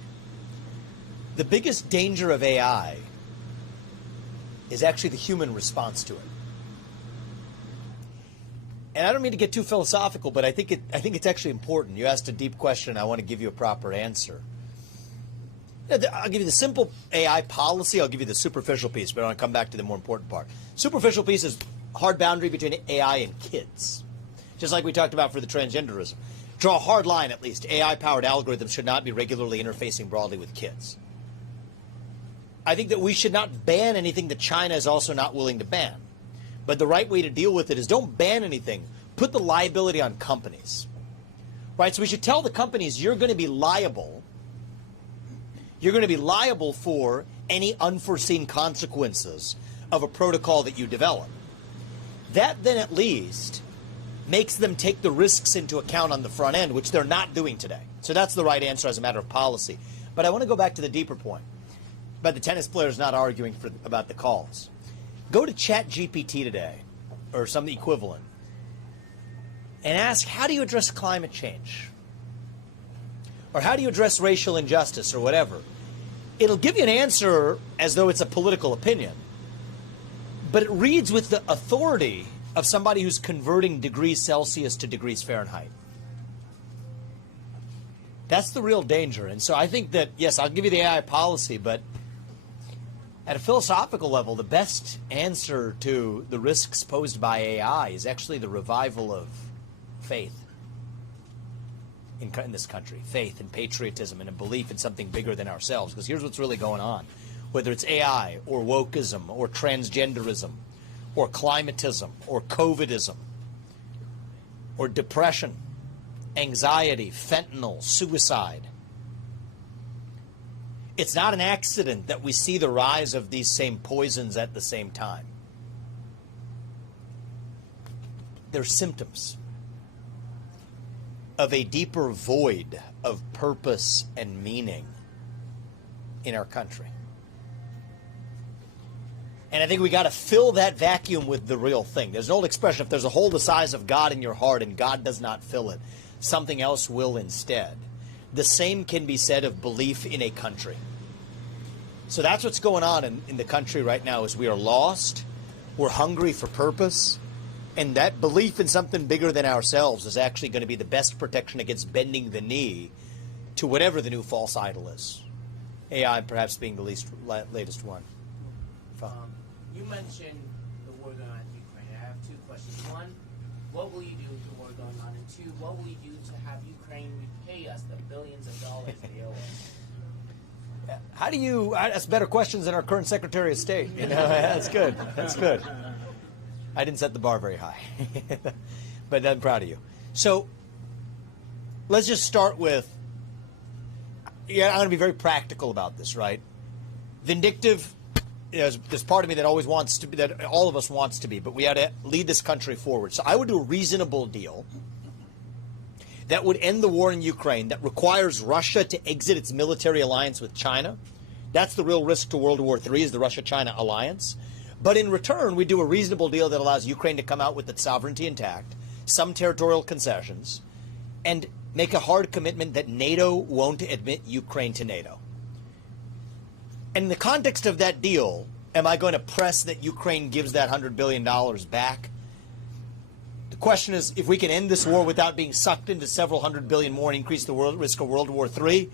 The biggest danger of AI is actually the human response to it. And I don't mean to get too philosophical, but I think it's actually important. You asked a deep question, I want to give you a proper answer. I'll give you the simple AI policy, I'll give you the superficial piece, but I want to come back to the more important part. Superficial piece is hard boundary between AI and kids. Just like we talked about for the transgenderism. Draw a hard line, at least. AI-powered algorithms should not be regularly interfacing broadly with kids. I think that we should not ban anything that China is also not willing to ban. But the right way to deal with it is don't ban anything. Put the liability on companies. Right? So we should tell the companies you're going to be liable. You're going to be liable for any unforeseen consequences of a protocol that you develop. That then at least makes them take the risks into account on the front end, which they're not doing today. So that's the right answer as a matter of policy. But I want to go back to the deeper point about the tennis players not arguing about the calls. Go to ChatGPT today, or some equivalent, and ask, how do you address climate change? Or how do you address racial injustice, or whatever? It'll give you an answer as though it's a political opinion, but it reads with the authority of somebody who's converting degrees Celsius to degrees Fahrenheit. That's the real danger. And so I think that, yes, I'll give you the AI policy, but at a philosophical level, the best answer to the risks posed by AI is actually the revival of faith in this country. Faith and patriotism and a belief in something bigger than ourselves. Because here's what's really going on. Whether it's AI or wokeism or transgenderism or climatism or COVIDism or depression, anxiety, fentanyl, suicide. It's not an accident that we see the rise of these same poisons at the same time. They're symptoms of a deeper void of purpose and meaning in our country. And I think we got to fill that vacuum with the real thing. There's an old expression, if there's a hole the size of God in your heart and God does not fill it, something else will instead. The same can be said of belief in a country. So that's what's going on in the country right now is we are lost, we're hungry for purpose, and that belief in something bigger than ourselves is actually going to be the best protection against bending the knee to whatever the new false idol is. AI perhaps being the latest one. You mentioned the war going on in Ukraine. I have two questions. One, what will you do with the war going on? And two, what will you do to have Ukraine repay us the billions of dollars they owe us? How do you ask better questions than our current Secretary of State? You know, that's good. That's good. I didn't set the bar very high, but I'm proud of you. So let's just start with, I'm going to be very practical about this, right? Vindictive, there's part of me that always wants to be, that all of us wants to be, but we had to lead this country forward. So I would do a reasonable deal that would end the war in Ukraine, that requires Russia to exit its military alliance with China. That's the real risk to World War III, is the Russia-China alliance. But in return, we do a reasonable deal that allows Ukraine to come out with its sovereignty intact, some territorial concessions, and make a hard commitment that NATO won't admit Ukraine to NATO. And in the context of that deal, am I going to press that Ukraine gives that $100 billion back? The question is, if we can end this war without being sucked into several hundred billion more and increase the risk of World War III,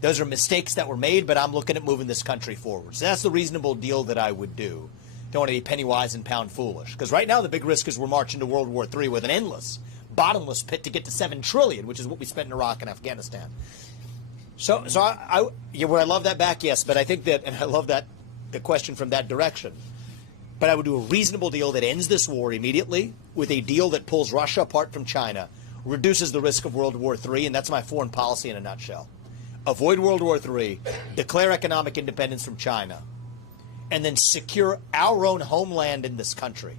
those are mistakes that were made, but I'm looking at moving this country forward. So that's the reasonable deal that I would do. Don't want to be penny wise and pound foolish. Because right now the big risk is we're marching to World War III with an endless, bottomless pit to get to $7 trillion, which is what we spent in Iraq and Afghanistan. So would I love that back? Yes, but I think that, and I love that, the question from that direction. But I would do a reasonable deal that ends this war immediately with a deal that pulls Russia apart from China, reduces the risk of World War III, and that's my foreign policy in a nutshell. Avoid World War III, declare economic independence from China, and then secure our own homeland in this country.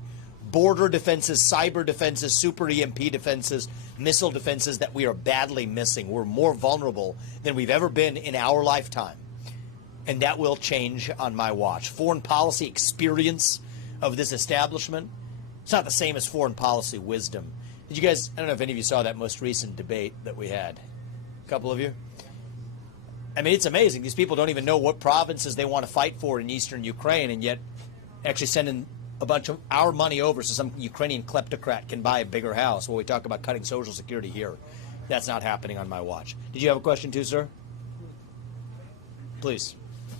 border defenses, cyber defenses, super EMP defenses, missile defenses that we are badly missing. We're more vulnerable than we've ever been in our lifetime. And that will change on my watch. Foreign policy experience of this establishment, it's not the same as foreign policy wisdom. Did you guys, I don't know if any of you saw that most recent debate that we had. A couple of you? I mean, it's amazing. These people don't even know what provinces they want to fight for in eastern Ukraine, and yet actually sending a bunch of our money over so some Ukrainian kleptocrat can buy a bigger house while we talk about cutting Social Security here. That's not happening on my watch. Did you have a question too, sir? Please.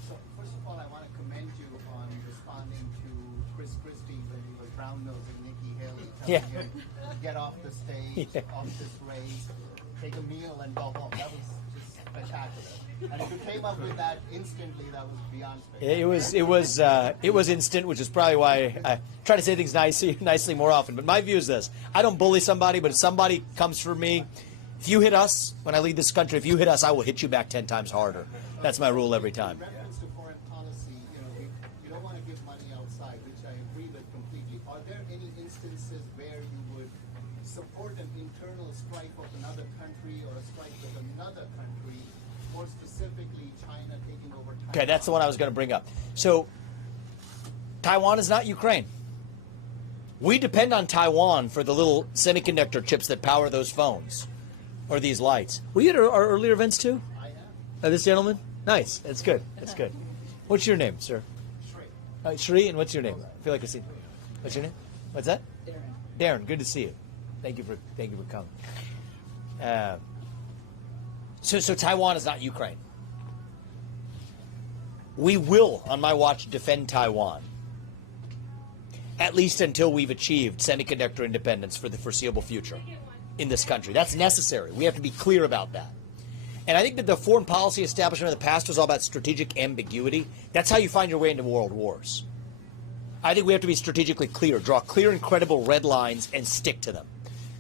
So, first of all, I want to commend you on responding to Chris Christie when he was brown-nosing Nikki Haley, telling him to get off the stage, off this race, take a meal and go home. That was just spectacular. And if you came up with that instantly, that was beyond spectacular. It was instant, which is probably why I try to say things nicely more often. But my view is this: I don't bully somebody, but if somebody comes for me, if you hit us when I lead this country, if you hit us, I will hit you back 10 times harder. That's my rule every time. In reference to foreign policy, you don't want to give money outside, which I agree with completely. Are there any instances where you would support an internal strife of another country or a strife with another country? More specifically, China taking over Taiwan. Okay, that's the one I was going to bring up. So, Taiwan is not Ukraine. We depend on Taiwan for the little semiconductor chips that power those phones or these lights. Were you at our earlier events too? I am. This gentleman? Nice. That's good. That's good. What's your name, sir? Shrey. Shri, and what's your name? I feel like I've seen. What's your name? What's that? Darren. Good to see you. Thank you for coming. So Taiwan is not Ukraine. We will, on my watch, defend Taiwan, at least until we've achieved semiconductor independence for the foreseeable future in this country. That's necessary. We have to be clear about that. And I think that the foreign policy establishment of the past was all about strategic ambiguity. That's how you find your way into world wars. I think we have to be strategically clear, draw clear and credible red lines, and stick to them.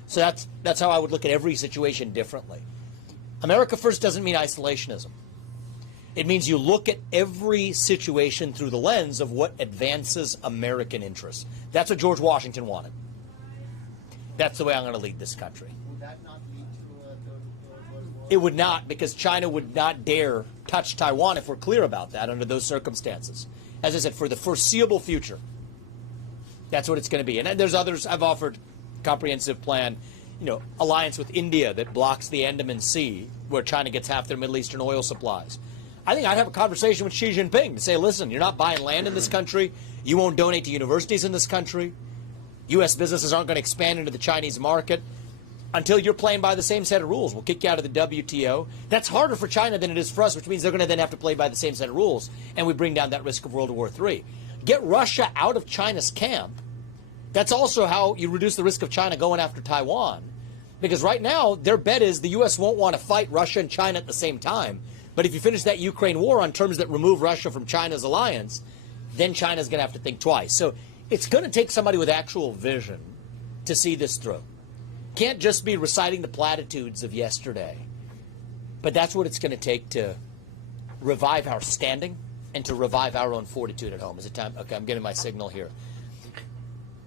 So that's how I would look at every situation differently. America first doesn't mean isolationism. It means you look at every situation through the lens of what advances American interests. That's what George Washington wanted. That's the way I'm going to lead this country. Would that not lead to a third world war? It would not, because China would not dare touch Taiwan if we're clear about that under those circumstances. As I said, for the foreseeable future, that's what it's going to be. And there's others. I've offered a comprehensive plan, alliance with India that blocks the Andaman Sea, where China gets half their Middle Eastern oil supplies. I think I'd have a conversation with Xi Jinping to say, listen, you're not buying land in this country. You won't donate to universities in this country. U.S. businesses aren't going to expand into the Chinese market until you're playing by the same set of rules. We'll kick you out of the WTO. That's harder for China than it is for us, which means they're going to then have to play by the same set of rules, and we bring down that risk of World War III. Get Russia out of China's camp. That's also how you reduce the risk of China going after Taiwan. Because right now, their bet is the U.S. won't want to fight Russia and China at the same time. But if you finish that Ukraine war on terms that remove Russia from China's alliance, then China's going to have to think twice. So it's going to take somebody with actual vision to see this through. Can't just be reciting the platitudes of yesterday. But that's what it's going to take to revive our standing and to revive our own fortitude at home. Is it time? Okay, I'm getting my signal here.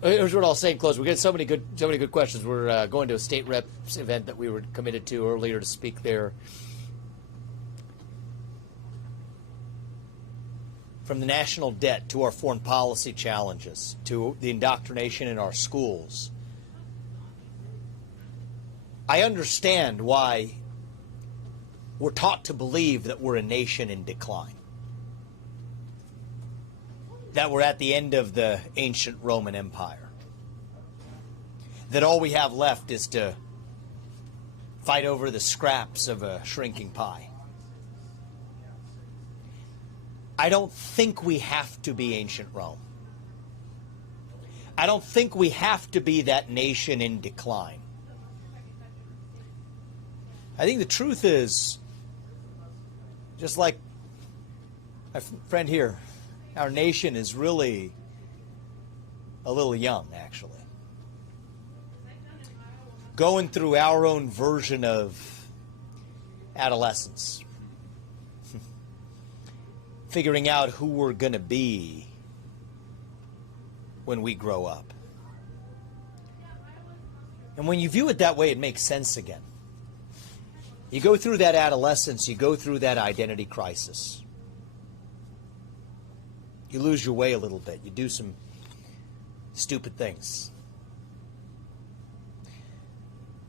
Here's what I'll say in close. We're getting so many good questions. We're going to a state reps event that we were committed to earlier to speak there. From the national debt to our foreign policy challenges to the indoctrination in our schools, I understand why we're taught to believe that we're a nation in decline, that we're at the end of the ancient Roman Empire, that all we have left is to fight over the scraps of a shrinking pie. I don't think we have to be ancient Rome. I don't think we have to be that nation in decline. I think the truth is, just like my friend here, our nation is really a little young, actually. Going through our own version of adolescence. Figuring out who we're going to be when we grow up. And when you view it that way, it makes sense again. You go through that adolescence, you go through that identity crisis. You lose your way a little bit. You do some stupid things.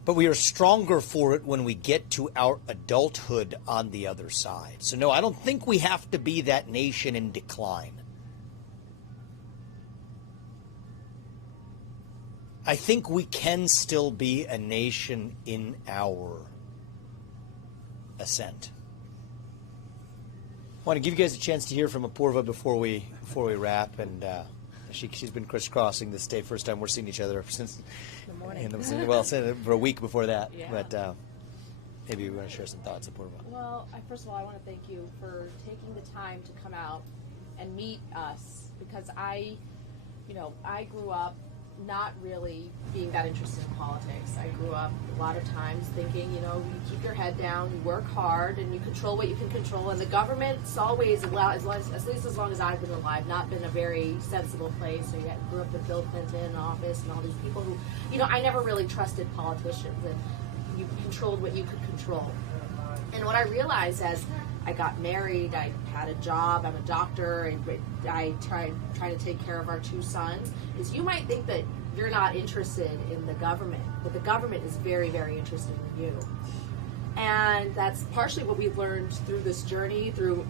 But we are stronger for it when we get to our adulthood on the other side. So no, I don't think we have to be that nation in decline. I think we can still be a nation in our ascent. I want to give you guys a chance to hear from Apurva before we wrap, and she's been crisscrossing this day. First time we're seeing each other since the morning. Well, for a week before that. Yeah. But maybe we want to share some thoughts, Apurva. Well, first of all, I want to thank you for taking the time to come out and meet us, because I grew up not really being that interested in politics. I grew up a lot of times thinking, you keep your head down, you work hard, and you control what you can control. And the government's always, at least as long as I've been alive, not been a very sensible place. So you grew up with Bill Clinton in office and all these people who, I never really trusted politicians. And you controlled what you could control. And what I realized as I got married, I had a job, I'm a doctor, and I trying to take care of our 2 sons, is you might think that you're not interested in the government, but the government is very, very interested in you. And that's partially what we've learned through this journey, through,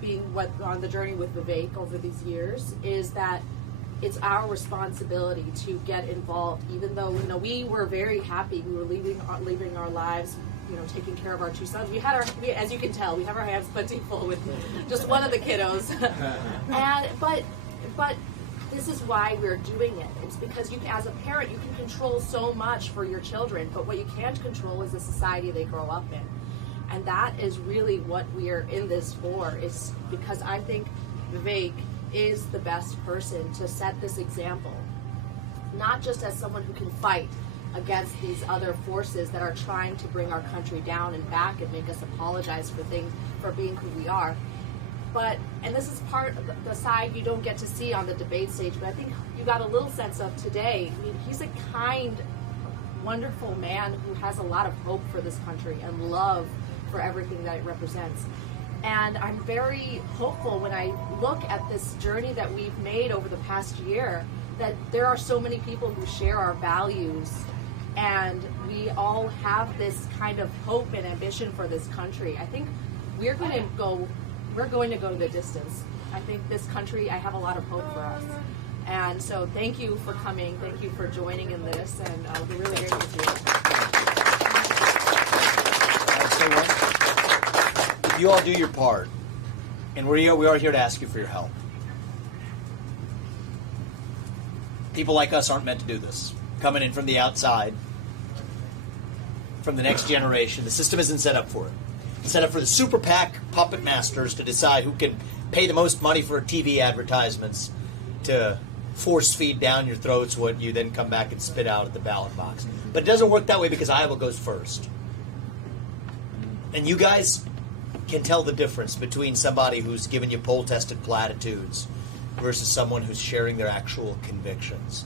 being on the journey with Vivek over these years, is that it's our responsibility to get involved, even though, we were very happy. We were leaving our lives, taking care of our 2 sons. As you can tell, we have our hands plenty full with just one of the kiddos. But this is why we're doing it. It's because as a parent, you can control so much for your children, but what you can't control is the society they grow up in. And that is really what we're in this for, is because I think Vivek is the best person to set this example, not just as someone who can fight against these other forces that are trying to bring our country down and back and make us apologize for being who we are. And this is part of the side you don't get to see on the debate stage, but I think you got a little sense of today. I mean, he's a kind, wonderful man who has a lot of hope for this country and love for everything that it represents. And I'm very hopeful when I look at this journey that we've made over the past year, that there are so many people who share our values, and we all have this kind of hope and ambition for this country. I think we're going to go the distance. I think this country, I have a lot of hope for us. And so thank you for coming. Thank you for joining in this, and I'll be really great with you. If you all do your part, and we are here to ask you for your help. People like us aren't meant to do this. Coming in from the outside, from the next generation, the system isn't set up for it. It's set up for the super PAC puppet masters to decide who can pay the most money for TV advertisements to force feed down your throats what you then come back and spit out at the ballot box. But it doesn't work that way because Iowa goes first. And you guys can tell the difference between somebody who's giving you poll-tested platitudes versus someone who's sharing their actual convictions.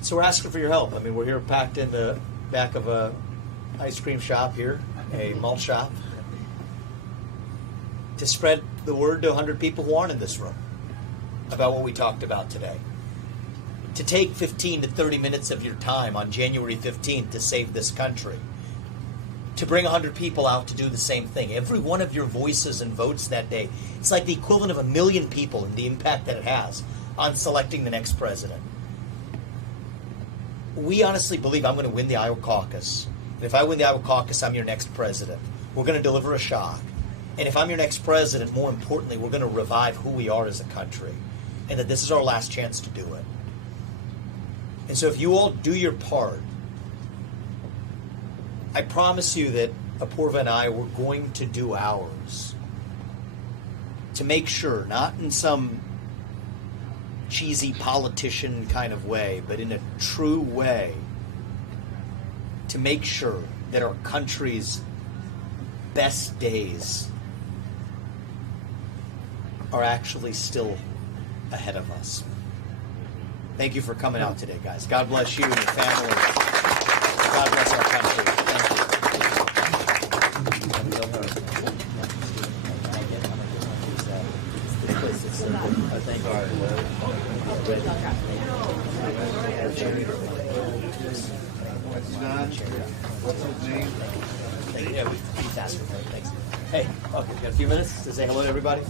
So we're asking for your help. I mean, we're here packed in the back of a ice cream shop here, a malt shop, to spread the word to 100 people who aren't in this room about what we talked about today. To take 15 to 30 minutes of your time on January 15th to save this country. To bring 100 people out to do the same thing. Every one of your voices and votes that day, it's like the equivalent of 1 million people and the impact that it has on selecting the next president. We honestly believe I'm going to win the Iowa caucus. And if I win the Iowa caucus, I'm your next president. We're going to deliver a shock. And if I'm your next president, more importantly, we're going to revive who we are as a country. And that this is our last chance to do it. And so if you all do your part, I promise you that Apurva and I were going to do ours to make sure, not in some cheesy politician kind of way, but in a true way, to make sure that our country's best days are actually still ahead of us. Thank you for coming out today, guys. God bless you and your families. God bless our country. What's his name? Yeah, he's asking for it. Thanks. Hey, okay, got a few minutes to say hello to everybody?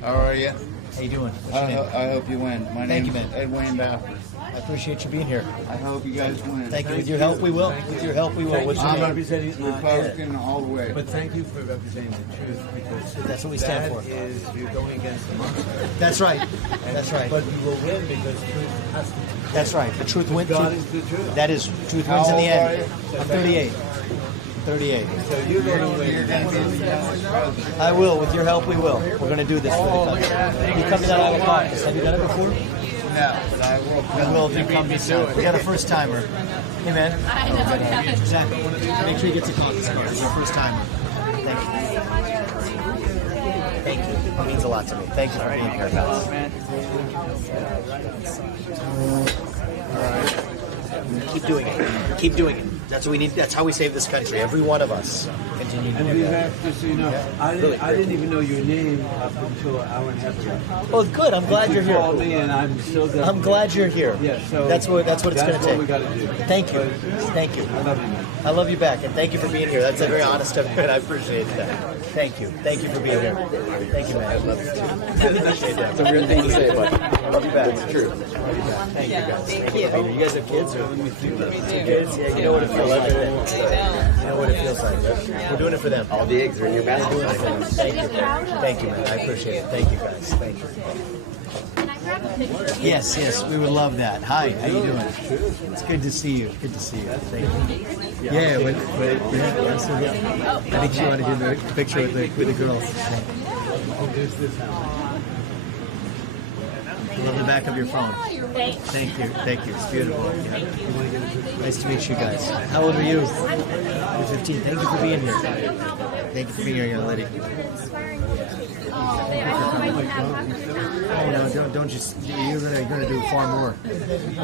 How are you? How you doing? I hope you win. My Thank name's you, man. Edwin Baffert. I appreciate you being here. I hope you guys win. Thank you. With your help, we will. With your help, we will. What's your I'm name? representing Republican all the way. But thank you for representing the truth, because That's what we stand for. that is, you're going against the monster. That's right. That's right. But you will win because truth has to. That's right. The truth wins. God is the truth. That is, truth How wins in the old are end. you? I'm 38. 38. So you're going to win. You're going to be the next president. I will. With your help, we will. We're going to do this for the country. You come to that Iowa caucus. Have you done it before? No, but I will. We will if you come this time. We got a first timer. Hey, man. Exactly. Make sure you get to caucus. It's our first timer. Thank you. Thank you. It means a lot to me. Thank you for being here, guys. All right. Keep doing it. Keep doing it. That's what we need. That's how we save this country. Every one of us. Continue And doing that. Vivek, just so you know, I didn't even know your name up until an hour and a half ago. Oh, good. I'm glad you're You called here. me, and I'm so glad. I'm glad you're here. Yeah, so that's what it's going to That's what we take. got to do. Thank you. Thank you. I love you, man. I love you back, and thank you for being here. That's a very honest of you, and I appreciate that. Thank you. Thank you for being here. Thank you, man. I love you. I appreciate that. It's a real thing to say, but I love you back. It's true. Thank you, guys. Thank you. You guys have kids? Or? Kids? Yeah, you know what it feels like. You know what it feels like. We're doing it for them. All the eggs are in your basket. Thank you. Thank you, man. I appreciate it. Thank you, guys. Thank you. Yes, yes, we would love that. Hi, how you doing? It's good to see you. Good to see you. Thank you. Yeah, I think you want to do the picture with the girls. I love the back of your phone. Thank you. Thank you. It's beautiful. Yeah. Nice to meet you guys. How old are you? You're 15. Thank you for being here. Thank you for being here, young lady. You know, don't just, you're gonna do far more.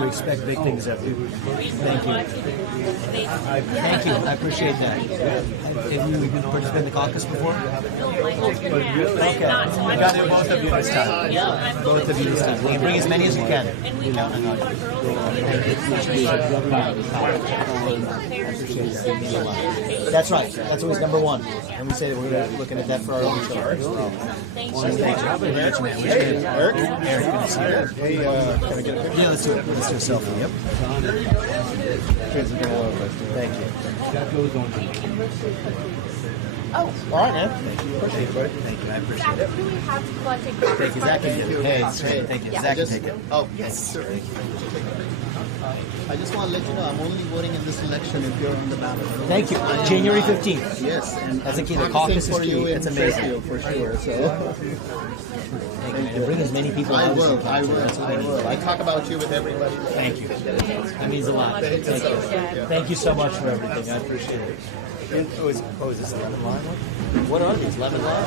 We expect big things of you. Thank you. Thank you. I appreciate that. Have you participated in the caucus before? Okay. I got it, both of you this time. Both of you this time. You can bring as many as you can. Counting on you. That's right. That's always number one. And we say that we're looking at that for our own children as well. Thank you. Eric? Eric, good to see you. Hey, can I get a picture? Yeah, let's do it. Let's do a selfie. Yep. Thank you. Oh, all right, man. Thank you. Appreciate it, buddy. Thank you. I appreciate it. Who do we have collecting? Thank you, Zach. Hey, thank you. Zach can take it. Oh, yes, sir. I just want to let you know I'm only voting in this election if you're on the ballot. Thank you. January 15th. Yes, and That's a key. The I'm caucus is for key. you It's in amazing. Fairfield for sure. So Thank you, man. Bring as many people I out as you will. can. I will. I talk about you with everybody. Thank you. That means a lot. Thank you. Thank you so much for everything. I appreciate it. Oh, is this lemon lime? What are these? Lemon lime?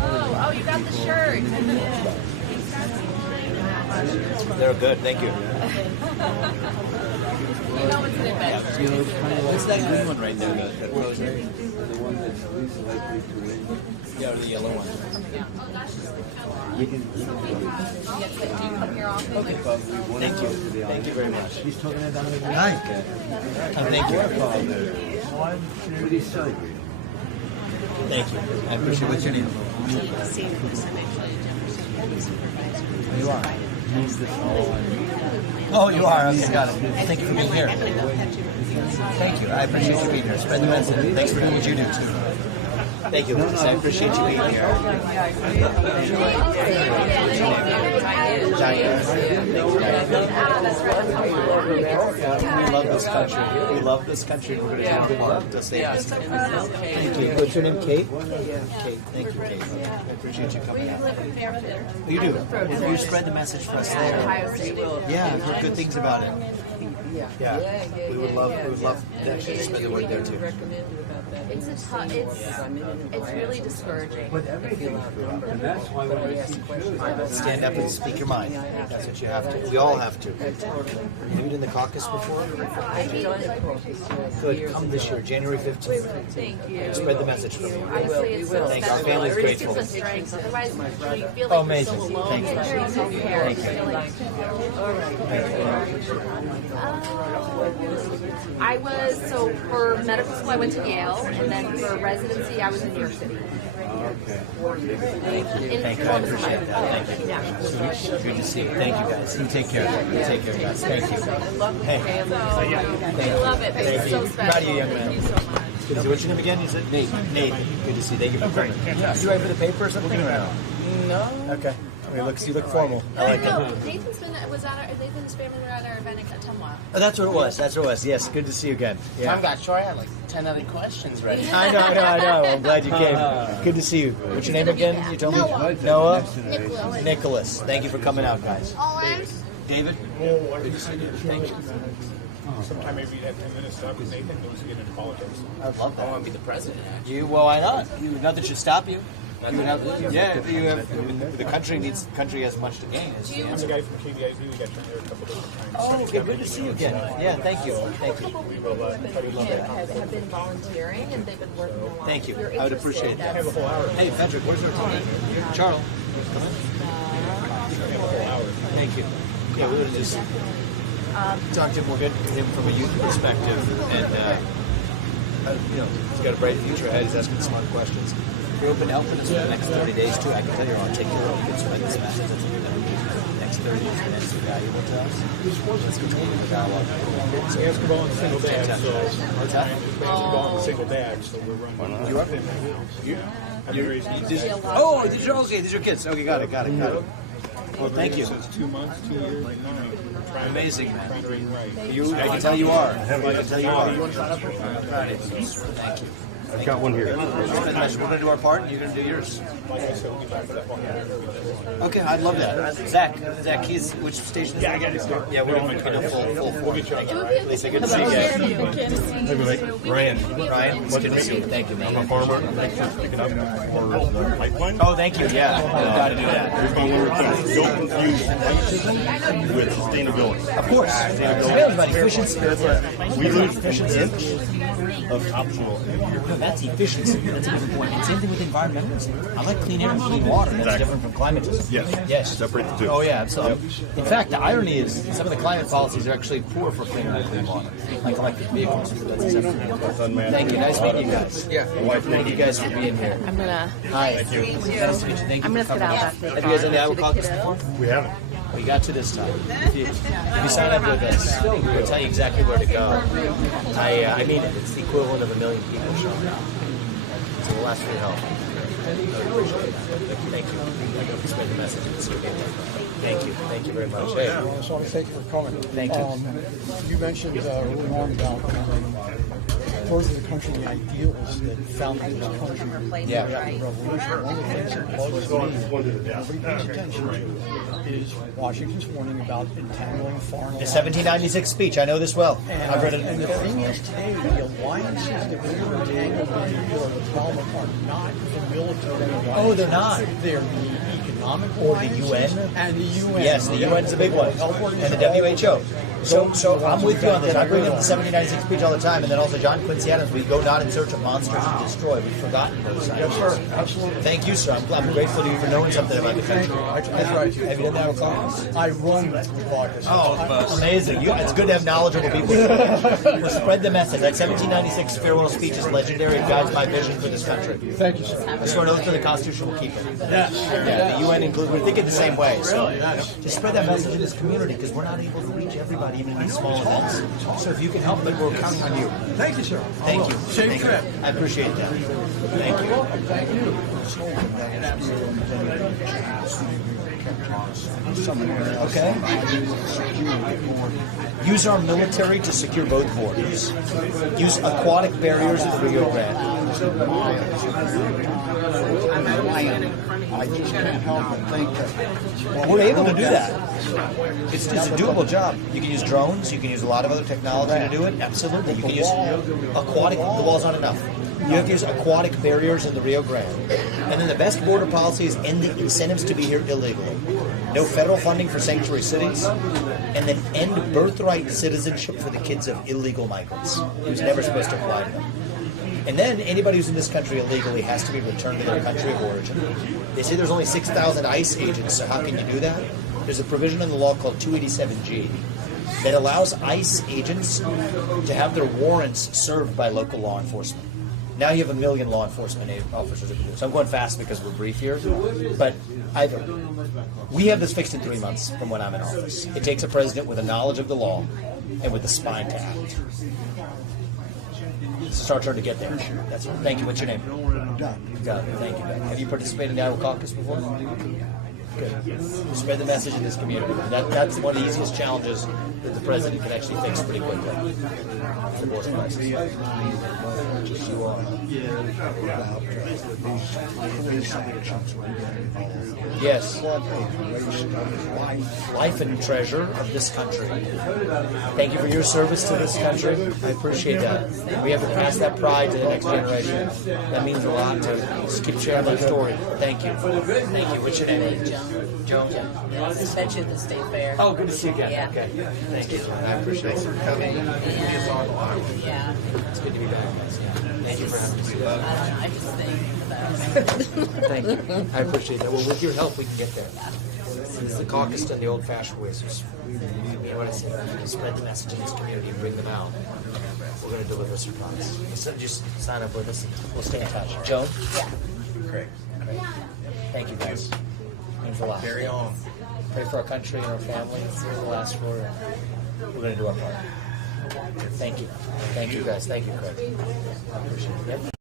Oh, you got the shirt. They're good. Thank you. You know it's an adventure. What's that good one right there? That rosemary? The one that's least likely to win. Yeah, or the yellow one. We can Thank you. Thank you very much. He's talking about it. Hi. Thank you. But he's celebrating. Thank you. I appreciate what's your name? You are. Oh, you are. Okay, got it. Thank you for being here. Thank you. I appreciate you being here. Spread the message. Thanks for doing what you do too. Thank you, Lucas. I appreciate you being here. We love this country. We love this country. We're going to do our part to save this country. Thank you. What's your name, Kate? Kate. Thank you, Kate. I appreciate you coming out. You do. You spread the message for us there. Yeah, I've heard good things about it. We would love to actually spend the week there too. It's it's really discouraging. And that's why when I see shows, Stand up and speak your mind. That's what you have to. We all have to. Have you done the caucus before? Good. Come this year, January 15th. Thank you. Spread the message for me. Honestly, it's so Thank you. Our special. family's It grateful. gives us strength. Otherwise, you feel Oh, like you're so amazing. alone. Thank you. There's no care. So for medical school I went to Yale, and then for residency I was in New York City. Thank you. I appreciate that. Thank you. Yeah. Good to see you. Thank you guys. You take care. You take care, guys. Thank you. Hey. I love it. It's so special. Proud of you, young man. Thank you so much. Good to see. What's your name again? You said Nate. Nate. Good to see you. Thank you for coming. Did you write for the paper or something? Or no? Okay. I mean, you look formal. I like No, it. Nathan's family were at our event at Tumwa. Oh, that's what it was. That's what it was. Yes. Good to see you again. Yeah. Time got short. I had like 10 other questions ready. I know. I'm glad you came. Good to see you. What's your name again? You told me? Noah? Nicholas. Thank you for coming out, guys. David? Good to see you. Thank you. Sometime maybe you'd have 10 minutes to talk with Nathan who's getting into politics. I'd love that. I want to be the president, actually. You? Well, why not? Nothing should stop you. Yeah, you have. I mean, the country has much to gain. I'm the guy from KBIZ. We got you here a couple different times. Oh, okay. Good to see you again. Yeah, thank you. Thank you. We will Have been volunteering and they've been working a lot. Thank you. If you're I would interested, appreciate that. have a whole hour. Hey, Patrick, where's our team? Charles. Thank you. Yeah, we would have just talked to him. We're getting him from a youth perspective, and he's got a bright future ahead. He's asking smart questions. If you're open to helping us for the next 30 days too, I can tell you I'll take your own. You can spread this message. The next 30 days are so valuable to us. Let's continue the dialogue. Basketball and single bag, so our time is basketball and single bag, so we're running. You up in there? Oh, these are okay. These are kids. Okay, got it. Well, thank you. So it's 2 months, 2 years. Amazing, man. Trying to read right. I can tell you are. I can tell you are. I'm proud of you. Thank you. I've got one here. We're going to do our part, and you're going to do yours. Like I said, we'll get back to that one. Okay, I'd love that. Zach, he's which station is that? Yeah, we're going to get a full form. Thank you. Lisa, good to see you guys. Hey, Vivek. Ryan. It's good to see you. Thank you, man. I'm a farmer. Thanks for picking up for the pipeline. Oh, thank you. Yeah, I've got to do that. Here's one more thing. Don't confuse racism with sustainability. Of course. It's about efficiency. We lose efficiency of optional. No, that's efficiency. That's a different point. And same thing with environmentalism. I like clean air and clean water. That's different from climatism. Yes. Separate the two. Oh, yeah, absolutely. In fact, the irony is some of the climate policies are actually poor for clean air and clean water, like electric vehicles. That's Thank you. Nice meeting you guys. Yeah. Thank you guys for being here. I'm gonna. Hi. Thank you. Nice to meet you. Thank you. I'm gonna for sit coming. out. Have you guys done the Iowa caucus before? We haven't. We got to this time. If you sign up with us, we'll tell you exactly where to go. I mean it. It's the equivalent of 1 million people showing up. So we'll ask for your help. I really appreciate that. Thank you. I hope you spread the message. Thank you. Thank you very much. Hey. I just want to thank you for coming. Thank you. You mentioned early on about birth of the country, the ideals that founded this country. Yeah. After the revolution. One of the things that bugs me, nobody pays attention to, is Washington's warning about entangling foreign The alliances. 1796 speech. I know this well. I've read it. And the thing is today, the alliances that we are entangled in or the problem are not the military alliances. Oh, they're not. They're the economic Or the alliances UN. and the UN. Yes, the UN is a big one. And the WHO. So I'm with you on this. I bring up the 1796 speech all the time, and then also John Quincy Adams. We go not in search of monsters to destroy. We've forgotten those. Yes, sir. Absolutely. Thank you, sir. I'm grateful to you for knowing something about the country. That's right. Have you done that with caucus? I run the caucus. Oh, amazing. It's good to have knowledgeable people. We'll spread the message. That 1796 farewell speech is legendary. It guides my vision for this country. Thank you, sir. I swear an oath to the Constitution will keep it. Yeah, the UN includes. We're thinking the same way. So just spread that message in this community because we're not able to reach everybody even in these small events. So if you can help, then we're counting on you. Thank you, sir. Thank you. Safe trip. I appreciate that. Thank you. Thank you. Okay. Use our military to secure both borders. Use aquatic barriers in the Rio Grande. I just can't help but think that. We're able to do that. It's a doable job. You can use drones. You can use a lot of other technology to do it. Absolutely. You can use aquatic. The wall's not enough. You have to use aquatic barriers in the Rio Grande. And then the best border policy is end the incentives to be here illegally. No federal funding for sanctuary cities. And then end birthright citizenship for the kids of illegal migrants. It was never supposed to apply to them. And then anybody who's in this country illegally has to be returned to their country of origin. They say there's only 6,000 ICE agents, so how can you do that? There's a provision in the law called 287G that allows ICE agents to have their warrants served by local law enforcement. Now you have 1 million law enforcement officers. So I'm going fast because we're brief here. But we have this fixed in 3 months from when I'm in office. It takes a president with a knowledge of the law and with the spine to act. It's our turn to get there. That's right. Thank you. What's your name? Doug. Thank you, Doug. Have you participated in the Iowa caucus before? Good. Spread the message in this community. That's one of the easiest challenges that the president can actually fix pretty quickly. The border crisis. You are. Yes. Life and treasure of this country. Thank you for your service to this country. I appreciate that. We have to pass that pride to the next generation. That means a lot to just keep sharing that story. Thank you. Thank you. What's your name? Joan. I just met you at the State Fair. Oh, good to see you again. Yeah. Okay. Thank you. I appreciate it. Yeah. It's good to be back. Thank you for having us. I just think about Thank you. I appreciate that. Well, with your help, we can get there. It's the caucus done the old-fashioned way. So you know what I say? Spread the message in this community and bring them out. We're going to deliver a surprise. So just sign up with us. We'll stay in touch. Joan? Yeah. Great. Thank you, guys. Means a lot. Carry on. Pray for our country and our families. We'll ask for it. We're going to do our part. Thank you. Thank you, guys. Thank you, Craig. I appreciate it. Yep.